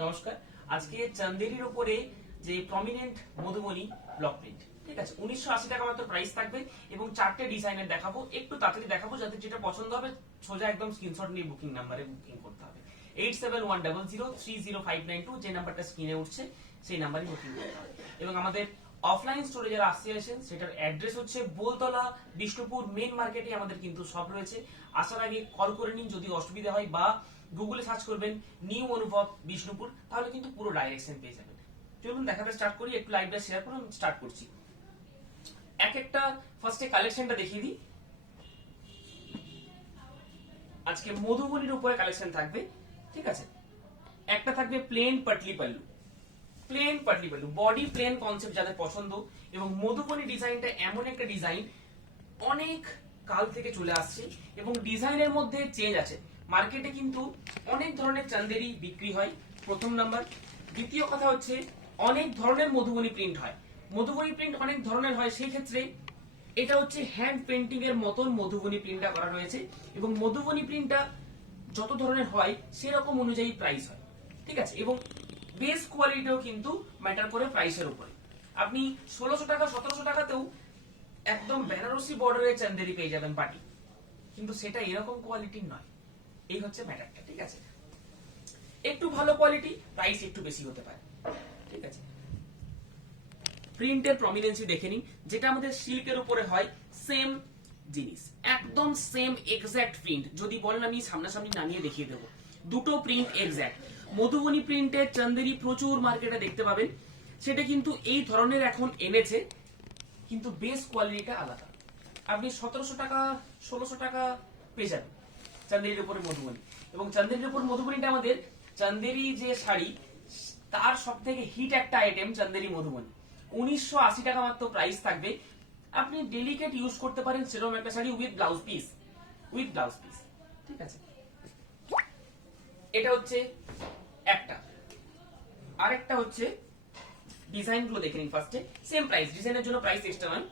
নমস্কার। আজকে চান্দেরির উপরে যে প্রমিনেন্ট মধুবনী ব্লক প্রিন্ট, ঠিক আছে, 1980 টাকা মাত্র প্রাইস থাকবে এবং চারটে ডিজাইনের দেখাবো। একটু তাড়াতাড়ি দেখাবো, যাতে যেটা পছন্দ হবে সোজা একদম স্ক্রিনশট নিয়ে বুকিং নাম্বারে বুকিং করতে হবে। 8710030592, যে নাম্বারটা স্ক্রিনে উঠছে সেই নাম্বারে বুকিং করতে হবে। এবং আমাদের অফলাইন স্টোরে যারা আসতে চাইছেন, সেটার অ্যাড্রেস হচ্ছে বোলতলা, বিষ্ণুপুর মেন মার্কেটে আমাদের কিন্তু সব রয়েছে। আসার আগে কল করে নিন যদি অসুবিধা হয়, বা গুগলে সার্চ করবেন নিউ অনুভব বিষ্ণুপুর, তাহলে কিন্তু পুরো ডাইরেকশন পেয়ে যাবেন। চলুন দেখাতে স্টার্ট করি। একটু লাইভটা শেয়ার করুন, স্টার্ট করছি। এক একটা ফার্স্টে কালেকশনটা দেখিয়ে দিই। আজকে মধুবনীর উপরে কালেকশন থাকবে, ঠিক আছে। একটা থাকবে plain patli pallu, plain patli pallu, body plain concept যাদের পছন্দ। এবং মধুবনী ডিজাইনটা এমন একটা ডিজাইন অনেক কাল থেকে চলে আসছে এবং ডিজাইনের মধ্যে চেঞ্জ আছে। মার্কেটে কিন্তু অনেক ধরনের চান্দেরি বিক্রি হয়, প্রথম নাম্বার। দ্বিতীয় কথা হচ্ছে অনেক ধরনের মধুবনী প্রিন্ট হয়। মধুবনী প্রিন্ট অনেক ধরনের হয়, সেই ক্ষেত্রে এটা হচ্ছে হ্যান্ড পেন্টিং এর মতন মধুবনী প্রিন্টটা করা রয়েছে। এবং মধুবনী প্রিন্টটা যত ধরনের হয় সেরকম অনুযায়ী প্রাইস হয়, ঠিক আছে। এবং বেস কোয়ালিটিও কিন্তু ম্যাটার করে প্রাইসের উপরে। আপনি 1600 টাকা 1700 টাকাতেও একদম বেনারসি বর্ডারের চান্দেরি পেয়ে যাবেন পাটি, কিন্তু সেটা এরকম কোয়ালিটির নয়। এই হচ্ছে ম্যাটারটা, ঠিক আছে। একটু ভালো কোয়ালিটি, প্রাইস একটু বেশি হতে পারে, ঠিক আছে। প্রিন্টের প্রমিনেন্সি দেখে নিন। যেটা আমাদের সিল্কের উপরে হয় সেম জিনিস, একদম সেম এক্সাক্ট প্রিন্ট। যদি বলেন আমি সামনাসামনি নামিয়ে দেখিয়ে দেবো, দুটো প্রিন্ট এক্সাক্ট। মধুবনী প্রিন্টের চান্দেরি প্রচুর মার্কেটে দেখতে পাবেন, সেটা কিন্তু এই ধরনের এখন এনেছে, কিন্তু বেস কোয়ালিটিটা আলাদা। আপনি 1700 টাকা 1600 টাকা পেয়ে যাবেন চান্দেরির উপরে মধুবনী। এবং চান্দেরির উপর মধুবনীটা আমাদের চান্দেরি যে শাড়ি, তার সব থেকে হিট একটা আইটেম চান্দেরি মধুবনী। 1980 টাকা মাত্র প্রাইস থাকবে। আপনি ডেলিকেট ইউজ করতে পারেন সেরকম একটা sari with blouse piece, with blouse piece, ঠিক আছে। এটা হচ্ছে একটা। আরেকটা হচ্ছে ডিজাইন গুলো দেখে নিন ফার্স্টে। সেম প্রাইস, ডিজাইনের জন্য প্রাইস এক্সট্রা নয়,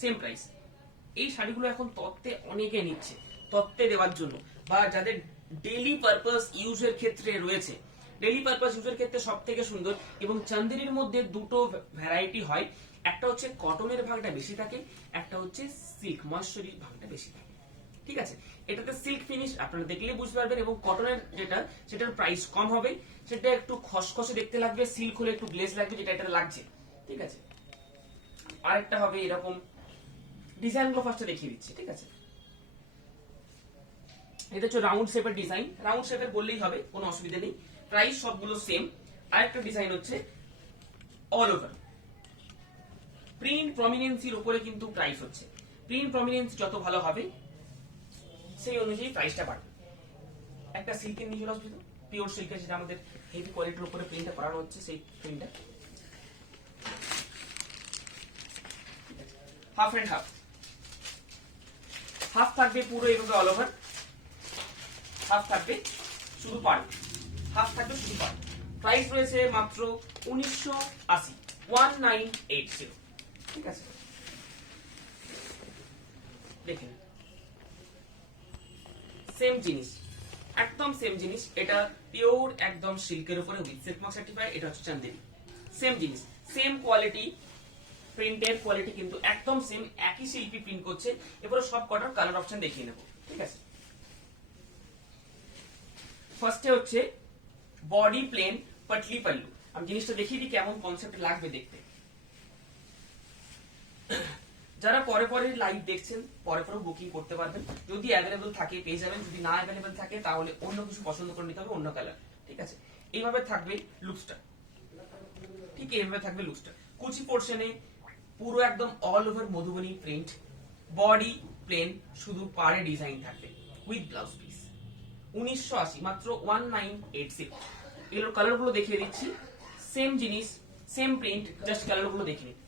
সেম প্রাইস। এই শাড়িগুলো এখন তত্ত্বে অনেকে নিচ্ছে, তত্ত্বে দেওয়ার জন্য, বা যাদের ডেইলি পারপাস ইউজের ক্ষেত্রে রয়েছে। ডেইলি পারপাস ইউজের ক্ষেত্রে সব থেকে সুন্দর। এবং চান্দেরির মধ্যে দুটো ভ্যারাইটি হয়, একটা হচ্ছে কটনের ভাগটা বেশি থাকে, একটা হচ্ছে সিল্ক ময়শ্চারির ভাগটা বেশি থাকে, ঠিক আছে। এটাতে সিল্ক ফিনিশ আপনারা দেখলে বুঝতে পারবেন, এবং কটনের যেটা সেটার প্রাইস কম হবে, সেটা একটু খসখসে দেখতে লাগবে, সিল্ক হলে একটু গ্লেজ লাগবে, যেটা এটাতে লাগছে, ঠিক আছে। আরেকটা হবে এরকম। ডিজাইনগুলো ফার্স্টে দেখিয়ে দিচ্ছি, ঠিক আছে। এটা হচ্ছে রাউন্ড শেপের ডিজাইন, রাউন্ড শেপের বললেই হবে, কোনো অসুবিধা নেই। প্রাইস সবগুলো সেম। আরেকটা ডিজাইন হচ্ছে অল ওভার প্রিন্ট প্রমিনেন্সির উপরে কিন্তু প্রাইস হচ্ছে। প্রিন্ট প্রমিনেন্সি যত ভালো হবে সেই অনুযায়ী প্রাইসটা বাড়বে। একটা সিল্কের নিচে আসবে, পিওর সিল্কের, যেটা আমাদের হেভি কোয়ালিটির উপরে প্রিন্টটা করানো হচ্ছে, সেই প্রিন্টটা হাফ এন্ড হাফ। হাফ থাকবে পুরো এভাবে অল ওভার, হাফ থাকবে শুধু পার্ট, হাফ থাকবে শুধু পার্ট। প্রাইস রয়েছে মাত্র 1980, 1980, ঠিক আছে। দেখেন সেম জিনিস, একদম সেম জিনিস। এটা পিওর একদম সিল্কের উপরে উইথ সিল্ক মার্ক সার্টিফাইড। এটা হচ্ছে চান্দেরি, সেম জিনিস, সেম কোয়ালিটি। প্রিন্টের কোয়ালিটি কিন্তু একদম সেম, একই শিল্পী প্রিন্ট করছে। এবারে সব কটার কালার অপশন দেখিয়ে নেব, ঠিক আছে। ফার্স্টে হচ্ছে বডি প্লেন পাটলি পাল্লু। আমি জিনিসটা দেখিয়ে দিই কেমন কনসেপ্ট লাগবে দেখতে। যারা পরে পরে লাইভ দেখছেন, পরে পরে বুকিং করতে পারবেন। যদি অ্যাভেলেবল থাকে পেয়ে যাবেন, যদি না অ্যাভেলেবল থাকে তাহলে অন্য কিছু পছন্দ করে নিতে হবে, অন্য কালার, ঠিক আছে। এইভাবে থাকবে লুকসটা, ঠিক এইভাবে থাকবে লুকসটা। কুচি পোর্শনে পুরো একদম all over Madhubani print, body plain, শুধু পাড়ে ডিজাইন থাকবে উইথ ব্লাউজ পিস। 1980 মাত্র 1980। এগুলোর কালার গুলো দেখিয়ে দিচ্ছি। সেম জিনিস, সেম প্রিন্ট, জাস্ট কালার গুলো দেখে নিন।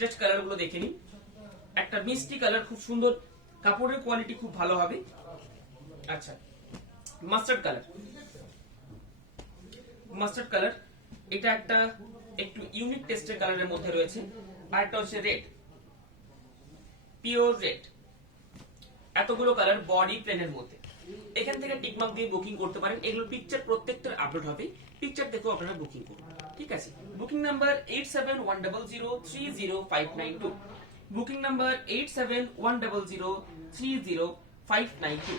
জাস্ট কালার গুলো দেখে নিন। একটা মিষ্টি কালার, খুব সুন্দর, কাপড়ের কোয়ালিটি খুব ভালো হবে। আচ্ছা, মাস্টার্ড কালার, মাস্টার্ড কালার, এটা একটা একটু ইউনিক টেস্টের কালারের মধ্যে রয়েছে। আর একটা হচ্ছে রেড, পিওর রেড। এতগুলো কালার বডি প্লেনের মধ্যে। এখান থেকে টিকমার্ক দিয়ে বুকিং করতে পারেন। এগুলো পিকচার প্রত্যেকটার আপলোড হবে, পিকচার দেখেও আপনারা বুকিং করুন। ঠিক আছে, বুকিং নাম্বার 8710030592, বুকিং নাম্বার 8710030592।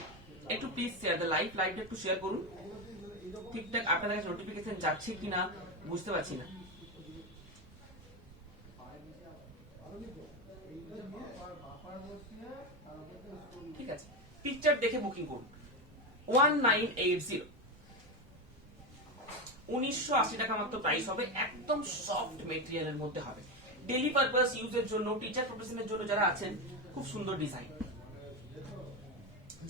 একটু প্লিজ শেয়ার দ্য লাইভটা একটু শেয়ার করুন। ঠিকঠাক আপনাদের কাছে নোটিফিকেশন যাচ্ছে কিনা বুঝতে পারছি না। ঠিক আছে, পিকচার দেখে বুকিং করুন। 1980, 1980 টাকা মাত্র প্রাইস হবে। একদম সফট মেটেরিয়ালের মধ্যে হবে, ডেইলি পারপাস ইউজের জন্য, টিচার প্রফেশনের জন্য যারা আছেন। খুব সুন্দর ডিজাইন,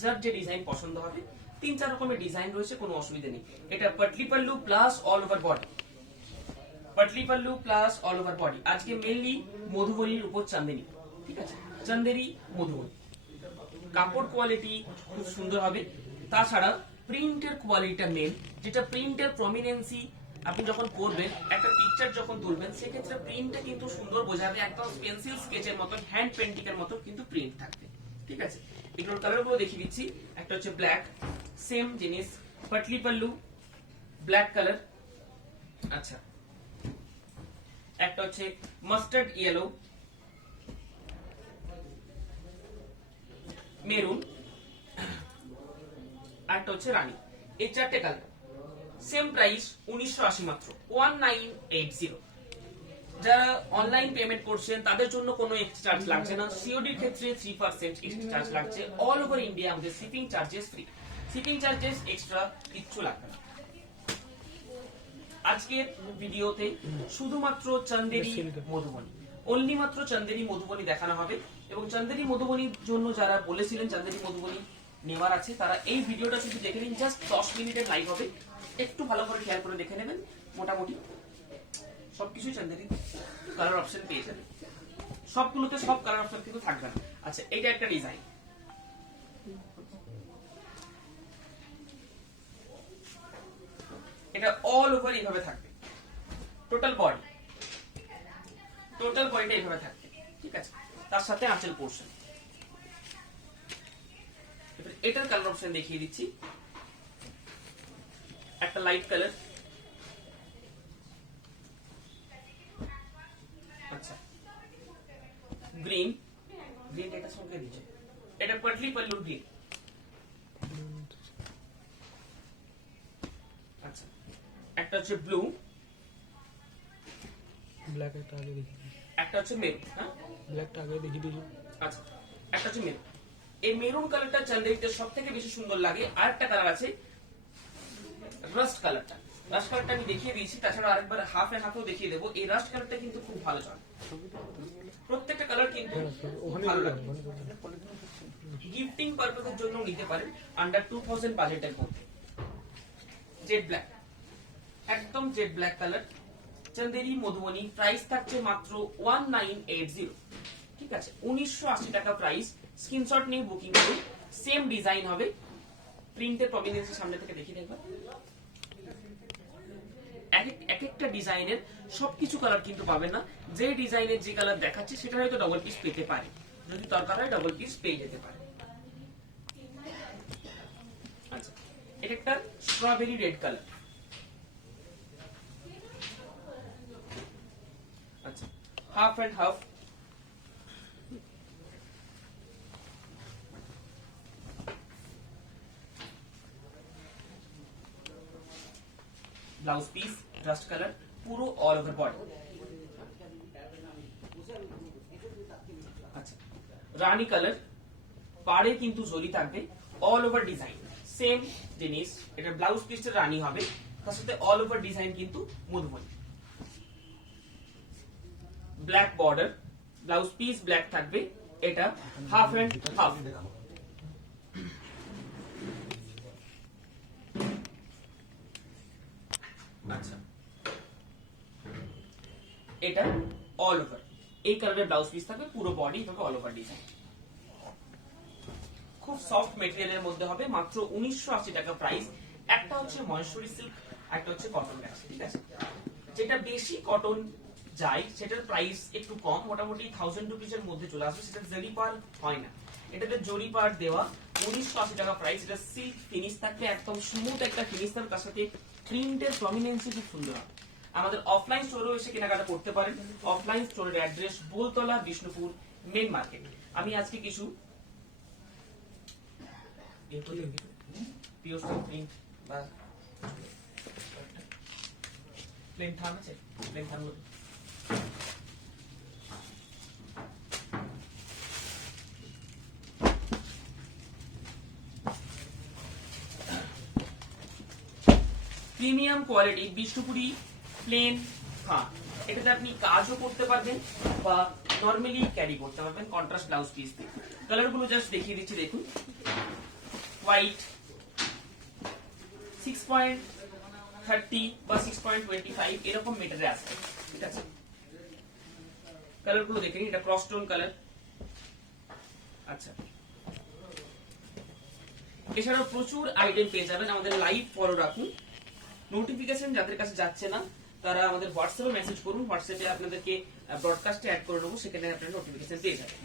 যার যে ডিজাইন পছন্দ হবে। 3-4 রকমের ডিজাইন রয়েছে, কোনো অসুবিধা নেই। এটা Patli pallu plus all over body, Patli pallu plus all over body. আজকে মেনলি মধুবনীর উপর চাঁদেনি। ঠিক আছে, চাঁদেরি মধুবনী, কাপড় কোয়ালিটি খুব সুন্দর হবে। তাছাড়া প্রিন্টের কোয়ালিটিটা মেন, যেটা প্রিন্টের প্রমিনেন্সি আপনি যখন করবেন, একটা পিকচার যখন তুলবেন, সেক্ষেত্রে প্রিন্টটা কিন্তু সুন্দর বোঝাবে। একদম পেন্সিল স্কেচের মতো, হ্যান্ড পেন্টিং এর মতো কিন্তু প্রিন্ট থাকবে। ঠিক আছে, এগুলোর কালার গুলো দেখিয়ে দিচ্ছি। একটা হচ্ছে ব্ল্যাক, সেম জিনিস, পাটলি পাল্লু, ব্ল্যাক কালার। আচ্ছা, একটা হচ্ছে মাস্টার্ড ইয়েলো, মেরুন, একটা হচ্ছে রানী। এই 4টে কালার, সেম প্রাইস 1980 মাত্র, 1980। যারা অনলাইন পেমেন্ট করছেন তাদের জন্য কোনো এক্সট্রা চার্জ লাগছে না। সিওডির ক্ষেত্রে 3% এক্সট্রা চার্জ লাগছে। অল ওভার ইন্ডিয়া আমাদের shipping charges free, shipping charges extra কিচ্ছু লাগবে না। আজকের ভিডিওতে শুধুমাত্র চাঁদেরি মধুবনী, অনলি মাত্র চাঁদেরি মধুবনী দেখানো হবে। এবং চাঁদেরি মধুবনীর জন্য যারা বলেছিলেন চাঁদেরি মধুবনী নেওয়ার আছে, তারা এই ভিডিওটা শুধু দেখে নিন। জাস্ট 10 মিনিটের লাইভ হবে, একটু ভালো করে খেয়াল করে দেখে নেবেন। মোটামুটি সবকিছুই চাঁদেরি কালার অপশন পেয়ে যাবেন। সবগুলোতে সব কালার অপশন কিন্তু থাকবে না। আচ্ছা, এইটা একটা ডিজাইন, এটা অল ওভার এইভাবে থাকবে। টোটাল বডিটা এইভাবে থাকবে। ঠিক আছে, তার সাথে আঁচল পোর্শন। এটার কালার অপশন দেখিয়ে দিচ্ছি। একটা লাইট কালার, আচ্ছা গ্রিন, এটার সঙ্গে দিচ্ছে। এটা পাটলি পাল্লুর গ্রিন। আচ্ছা, একটা হচ্ছে ব্লু, ব্ল্যাক একটা আগে দেখি, একটা হচ্ছে মেরুন। হ্যাঁ, ব্ল্যাকটা আগে দেখি দিয়েছো। আচ্ছা, একটা হচ্ছে মেরুন। এই মেরুন কালারটা চাঁদেরিতে সবথেকে বেশি সুন্দর লাগে। আরেকটা কালার আছে রাস্ট কালারটা, রাস্ট কালারটা আমি দেখিয়ে দিয়েছি। তাছাড়া আরেকবার হাফ এন্ড হাফও দেখিয়ে দেবো। এই রাস্ট কালারটা কিন্তু খুব ভালো চলে, প্রত্যেকটা কালার কিন্তু ভালো লাগে। গিফটিং পারপাসের জন্য নিতে পারেন, আন্ডার 2000 বাজেটের মধ্যে। জেড ব্ল্যাক, একদম jade black colour, Chanderi Madhubani. Price থাকছে মাত্র 1980। ঠিক আছে, 1980 টাকা প্রাইস। স্ক্রিনশট নিয়ে বুকিং করুন। সেম ডিজাইন হবে, প্রিন্টের প্রমিনেন্সি সামনে থেকে দেখিয়ে দেখবেন। এক একটা ডিজাইনের সবকিছু কালার কিন্তু পাবেন না। যে ডিজাইনের যে কালার দেখাচ্ছে সেটা হয়তো ডবল পিস পেতে পারে, যদি দরকার হয় ডবল পিস পেয়ে যেতে পারে। আচ্ছা, এটা একটা স্ট্রবেরি রেড কালার। আচ্ছা, half and half, blouse piece dust colour, পুরো অল ওভার বডি। আচ্ছা, রানী কালার, পাড়ে কিন্তু জরি থাকবে, অল ওভার ডিজাইন সেম জিনিস। এটা ব্লাউজ পিসটা রানী হবে, তার সাথে অল ওভার ডিজাইন কিন্তু Madhubani. Black border, blouse piece black থাকবে। এটা হাফ এন্ড হাফ। আচ্ছা, এটা অল ওভার এই কালারের ব্লাউজ পিস থাকবে, পুরো বডি থাকবে অল ওভার ডিজাইন। খুব সফট মেটেরিয়ালের মধ্যে হবে, মাত্র 1980 টাকা প্রাইস। একটা হচ্ছে মহেশ্বরী সিল্ক, একটা হচ্ছে কটন ব্যাস। ঠিক আছে, যেটা বেশি কটন যায় সেটার প্রাইস একটু কম, মোটামুটি 1000 রুপিস এর মধ্যে চলে আসবে। সেটা জরি পার হয় না, এটাতে জরি পার দেওয়া 1980 টাকা প্রাইস। এটা সিল্ক ফিনিশ থাকবে, একদম স্মুথ একটা ফিনিশ থাকবে, তার সাথে প্রিন্টের প্রমিনেন্সি খুব সুন্দর হবে। আমাদের অফলাইন স্টোরেও এসে কেনাকাটা করতে পারেন। অফলাইন স্টোরের address Boltala, Bishnupur main market. আমি আজকে কিছু পিওর সিল্ক প্রিন্ট বা প্লেন থান আছে, প্লেন থান প্রিমিয়াম কোয়ালিটি বিষ্ণুপুরি প্লেন থান। এটাতে আপনি কাজও করতে পারবেন বা নরমালি ক্যারি করতে পারবেন কন্ট্রাস্ট ব্লাউজ পিস দিয়ে। কালার গুলো জাস্ট দেখিয়ে দিচ্ছি, দেখুন। হোয়াইট 6.30 বা 6.25 এরকম মিটারে আসবে, ঠিক আছে। কালার গুলো দেখেন, এটা ক্রস টোন কালার। আচ্ছা, এছাড়াও প্রচুর আইটেম পেয়ে যাবেন। আমাদের লাইভ ফলো রাখুন। নোটিফিকেশন যাদের কাছে যাচ্ছে না তারা আমাদের হোয়াটসঅ্যাপে মেসেজ করুন। হোয়াটসঅ্যাপে আপনাদেরকে ব্রডকাস্টে অ্যাড করে নেবো, সেখানে আপনারা নোটিফিকেশন পেয়ে যাবেন।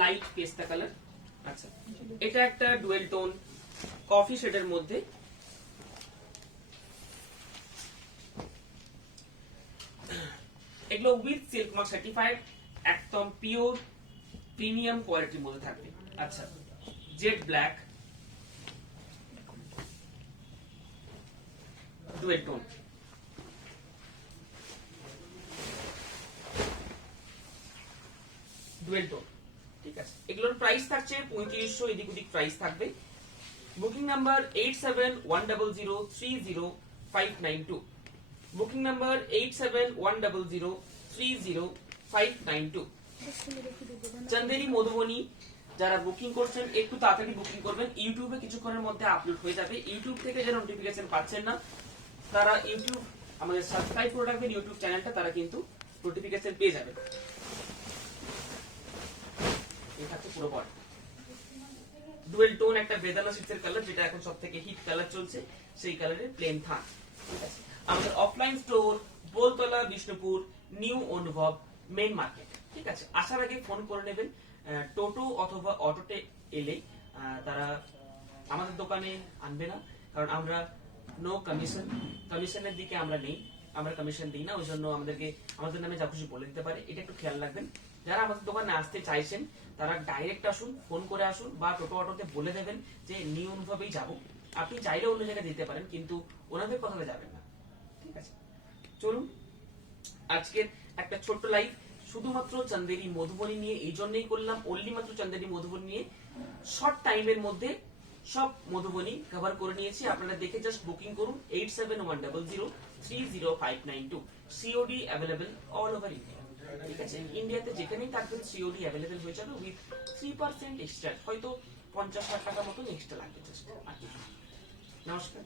লাইট পেস্তা কালার। আচ্ছা, এটা একটা ডুয়েল টোন কফি শেডের মধ্যে। এগুলো উইথ সিল্ক মার্ক সার্টিফাইড, একদম পিওর প্রিমিয়াম কোয়ালিটির মধ্যে থাকবে। আচ্ছা, jet black dual tone. Dual tone, ঠিক আছে। এগুলোর প্রাইস থাকছে 3500, এদিক ওদিক প্রাইস থাকবে। Booking number 8710030592, booking number 8710030592। Chanderi Madhubani যারা বুকিং করছেন একটু তাড়াতাড়ি বুকিং করবেন, ইউটিউবে কিছুক্ষণের মধ্যে আপলোড হয়ে যাবে। ইউটিউব থেকে যারা নোটিফিকেশন পাচ্ছেন না তারা ইউটিউব আমাদের সাবস্ক্রাইব করে রাখবেন, ইউটিউব চ্যানেলটা, তারা কিন্তু নোটিফিকেশন পেয়ে যাবে। পুরো বডি ডুয়েল টোন, একটা বেদানা সিল্কের কালার, যেটা এখন সবথেকে হিট কালার চলছে, সেই কালারের প্লেন থান, ঠিক আছে। আমাদের offline store Boltala, Bishnupur, new অনুভব মেইন মার্কেট, ঠিক আছে। আসার আগে ফোন করে নেবেন। টোটো অথবা অটোতে এলে তারা আমাদের দোকানে আনবে না, কারণ আমরা নো কমিশন, কমিশনের দিকে আমরা নেই, আমরা কমিশন দিই না। ওই জন্য আমাদের নামে যা খুশি বলে দিতে পারে, এটা একটু খেয়াল রাখবেন। যারা আমাদের দোকানে আসতে চাইছেন তারা ডাইরেক্ট আসুন, ফোন করে আসুন, বা টোটো অটোতে বলে দেবেন যে নিউ অনুভবেই যাবো। আপনি চাইলে অন্য জায়গায় দিতে পারেন, কিন্তু ওনাদের কথাতে যাবেন না, ঠিক আছে। চলুন, আজকের একটা ছোট্ট লাইভ শুধুমাত্র চন্দেরি মধুবনী নিয়ে এই জন্যই করলাম, অনলি মাত্র চন্দেরি মধুবনী নিয়ে শর্ট টাইমের মধ্যে সব মধুবনী কভার করে নিয়েছি। আপনারা দেখে জাস্ট বুকিং করুন 8710030592। COD available all over India, ঠিক আছে। ইন্ডিয়াতে যেখানেই থাকবেন সিওডি অ্যাভেলেবল হয়ে যাবে উইথ 3% এক্সট্রা, হয়তো 50-60 টাকা মতো এক্সট্রা লাগবে জাস্ট। নমস্কার।